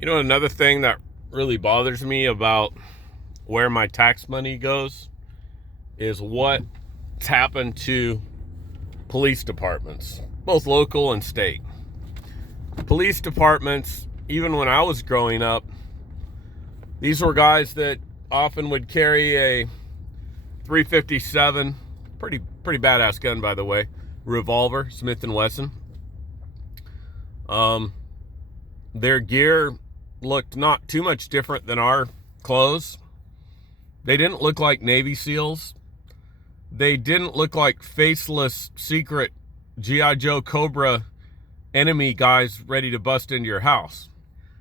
You know, another thing that really bothers me about where my tax money goes is what's happened to police departments, both local and state. Police departments, even when I was growing up, these were guys that often would carry a 357, pretty badass gun, by the way, revolver, Smith & Wesson. Their gear looked not too much different than our clothes. They didn't look like Navy SEALs. They didn't look like faceless, secret G.I. Joe Cobra enemy guys ready to bust into your house.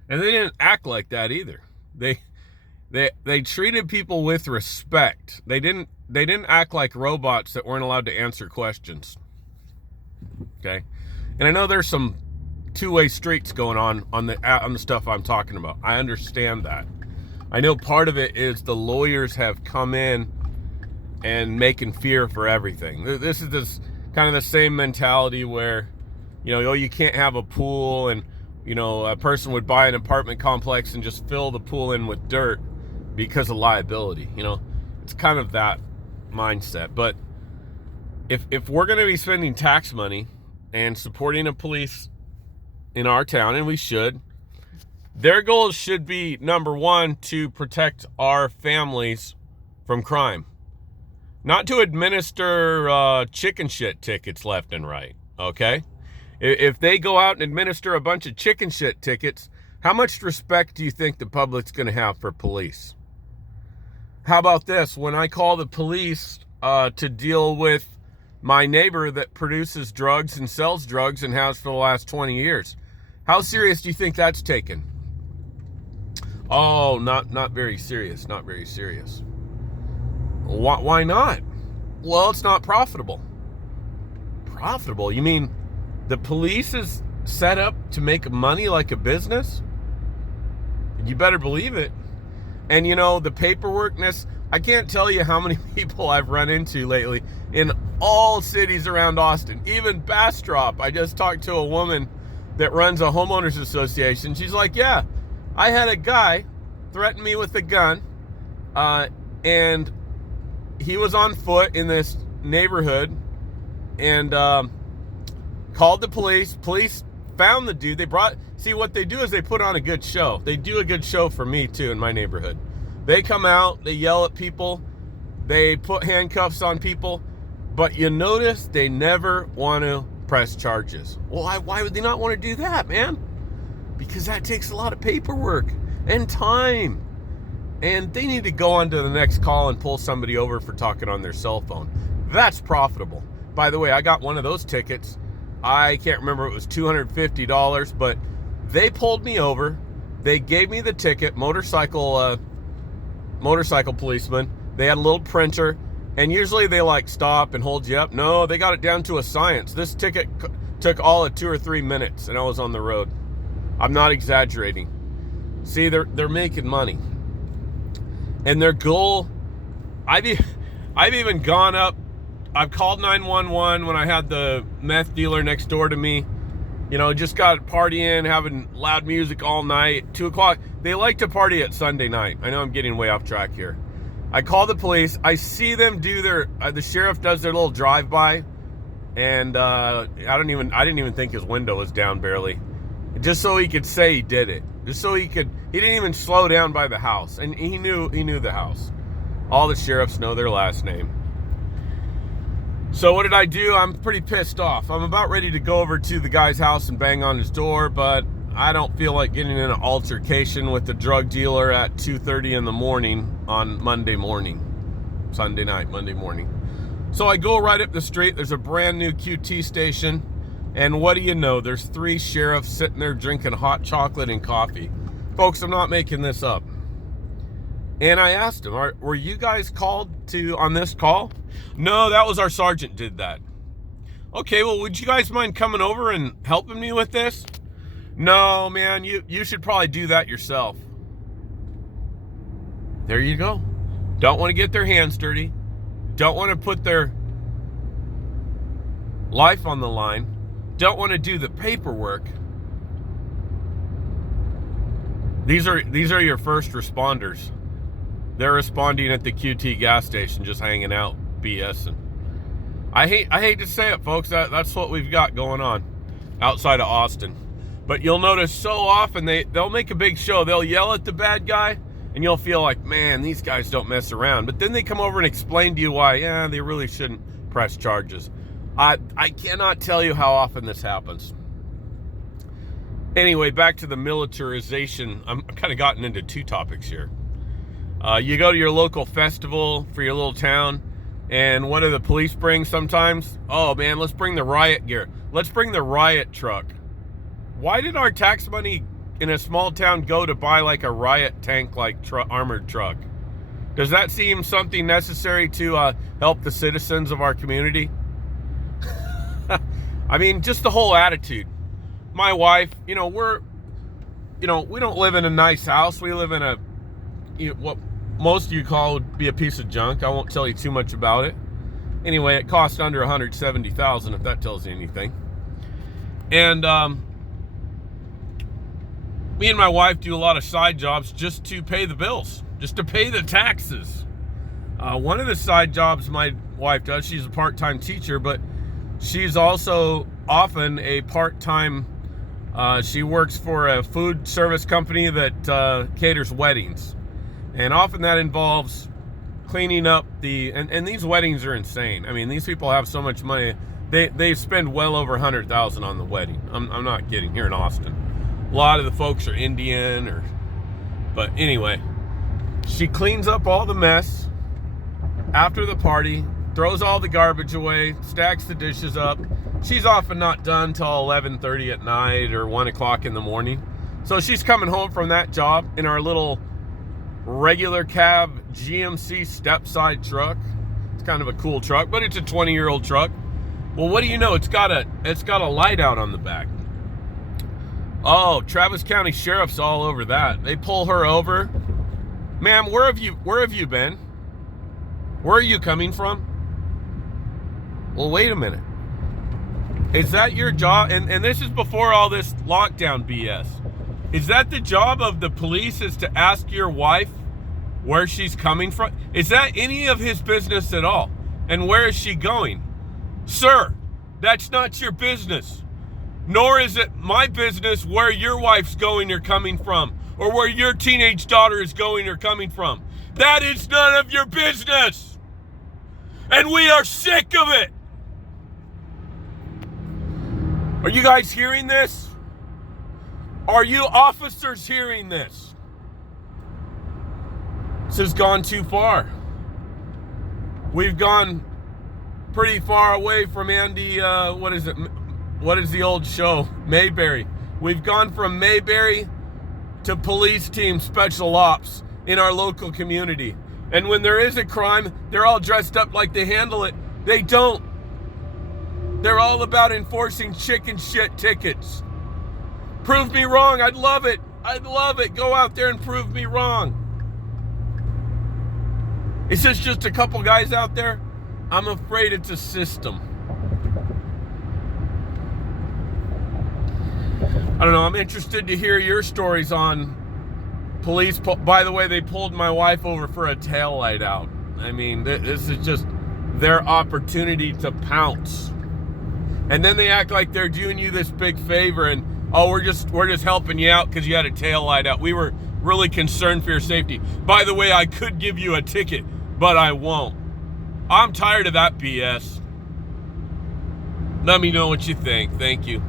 And they didn't act like that either. They treated people with respect. They didn't act like robots that weren't allowed to answer questions. Okay? And I know there's some two-way streets going on the stuff I'm talking about. I understand that. I know part of it is the lawyers have come in and making fear for everything. This is kind of the same mentality where, you can't have a pool, and a person would buy an apartment complex and just fill the pool in with dirt because of liability. It's kind of that mindset. But if we're going to be spending tax money and supporting a police in our town, and we should, their goals should be, number one, to protect our families from crime, not to administer chicken shit tickets left and right. Okay, if they go out and administer a bunch of chicken shit tickets, how much respect do you think the public's going to have for police? How about this? When I call the police to deal with my neighbor that produces drugs and sells drugs and has for the last 20 years, how serious do you think that's taken? Oh, not very serious. Not very serious. Why not? Well, it's not profitable. Profitable? You mean the police is set up to make money like a business? You better believe it. And the paperworkness, I can't tell you how many people I've run into lately in all cities around Austin, even Bastrop. I just talked to a woman that runs a homeowners association. She's like, yeah, I had a guy threaten me with a gun, and he was on foot in this neighborhood, and called the police. Police found the dude. See, what they do is they put on a good show. They do a good show for me too in my neighborhood. They come out, they yell at people, they put handcuffs on people, but you notice they never want to press charges. Well, why would they not want to do that, man? Because that takes a lot of paperwork and time. And they need to go on to the next call and pull somebody over for talking on their cell phone. That's profitable. By the way, I got one of those tickets. I can't remember, it was $250, but they pulled me over. They gave me the ticket, motorcycle policeman. They had a little printer, and usually they stop and hold you up. No, they got it down to a science. This ticket took all of 2 or 3 minutes, and I was on the road. I'm not exaggerating. See, they're making money, and their goal. I've even gone up. I've called 911 when I had the meth dealer next door to me. Just got partying, having loud music all night. 2 o'clock. They like to party at Sunday night. I know I'm getting way off track here. I call the police. I see them do the sheriff does their little drive-by, and I didn't even think his window was down barely, just so he could say he did it. Just so he didn't even slow down by the house, and he knew the house. All the sheriffs know their last name. So what did I do? I'm pretty pissed off. I'm about ready to go over to the guy's house and bang on his door, but I don't feel like getting in an altercation with the drug dealer at 2:30 in the morning on Monday morning. Sunday night, Monday morning. So I go right up the street. There's a brand new QT station. And what do you know? There's 3 sheriffs sitting there drinking hot chocolate and coffee. Folks, I'm not making this up. And I asked him, were you guys called on this call? No, that was our sergeant did that. Okay, well, would you guys mind coming over and helping me with this? No, man, you should probably do that yourself. There you go. Don't want to get their hands dirty. Don't want to put their life on the line. Don't want to do the paperwork. These are your first responders. They're responding at the QT gas station, just hanging out, BSing. I hate to say it, folks. That's what we've got going on outside of Austin. But you'll notice so often they'll make a big show. They'll yell at the bad guy, and you'll feel like, man, these guys don't mess around. But then they come over and explain to you why, they really shouldn't press charges. I cannot tell you how often this happens. Anyway, back to the militarization. I'm kind of gotten into two topics here. You go to your local festival for your little town, and what do the police bring sometimes? Oh man, let's bring the riot gear. Let's bring the riot truck. Why did our tax money in a small town go to buy like a riot tank, like armored truck? Does that seem something necessary to help the citizens of our community? I mean, just the whole attitude. My wife, we don't live in a nice house. We live in what most of you call would be a piece of junk. I won't tell you too much about it. Anyway, it cost under $170,000, if that tells you anything. And me and my wife do a lot of side jobs just to pay the bills, just to pay the taxes. One of the side jobs my wife does, she's a part-time teacher, but she's also often a part-time, she works for a food service company that caters weddings. And often that involves cleaning up and these weddings are insane. I mean, these people have so much money. They spend well over $100,000 on the wedding. I'm not kidding, here in Austin. A lot of the folks are Indian but anyway, she cleans up all the mess after the party, throws all the garbage away, stacks the dishes up. She's often not done till 11:30 at night or 1 o'clock in the morning. So she's coming home from that job in our little regular cab GMC step side truck. It's kind of a cool truck, but it's a 20-year-old truck. Well, what do you know? It's got a light out on the back. Oh, Travis County Sheriff's all over that. They pull her over. Ma'am, where have you been? Where are you coming from? Well, wait a minute. Is that your job? And this is before all this lockdown BS. Is that the job of the police, is to ask your wife where she's coming from? Is that any of his business at all? And where is she going? Sir, that's not your business. Nor is it my business where your wife's going or coming from, or where your teenage daughter is going or coming from. That is none of your business. And we are sick of it. Are you guys hearing this? Are you officers hearing this? This has gone too far. We've gone pretty far away from Andy, what is the old show? Mayberry. We've gone from Mayberry to police team special ops in our local community. And when there is a crime, they're all dressed up like they handle it. They don't. They're all about enforcing chicken shit tickets. Prove me wrong. I'd love it. I'd love it. Go out there and prove me wrong. Is this just a couple guys out there? I'm afraid it's a system. I don't know. I'm interested to hear your stories on police. By the way, they pulled my wife over for a taillight out. I mean, this is just their opportunity to pounce. And then they act like they're doing you this big favor and, oh, we're just helping you out because you had a taillight out. We were really concerned for your safety. By the way, I could give you a ticket, but I won't. I'm tired of that BS. Let me know what you think. Thank you.